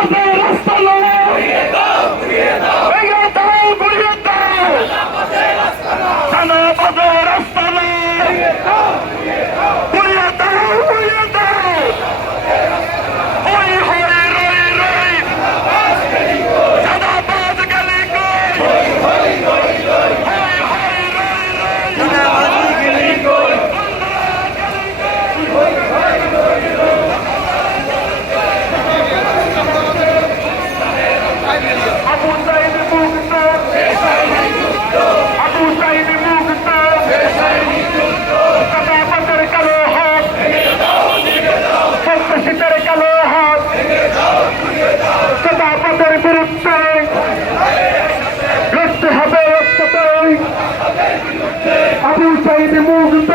পথের রাস্তা নয়, ভেঙে দাও গুড়িয়ে দাও, থানা পথের রাস্তা নয়, গুড়িয়ে দাও, হই হই রই রই, চাঁদাবাজ গেলি কই, হই হই রই রই, আবু সাইদ মুক্ত, আবু সাইদ মুক্ত, চাঁদাবাজের কালো হাত, সন্ত্রাসীদের কালো হাত, চাঁদাবাজের বিরুদ্ধে লড়তে হবে একসাথে। আবু সাইদ মুক্ত।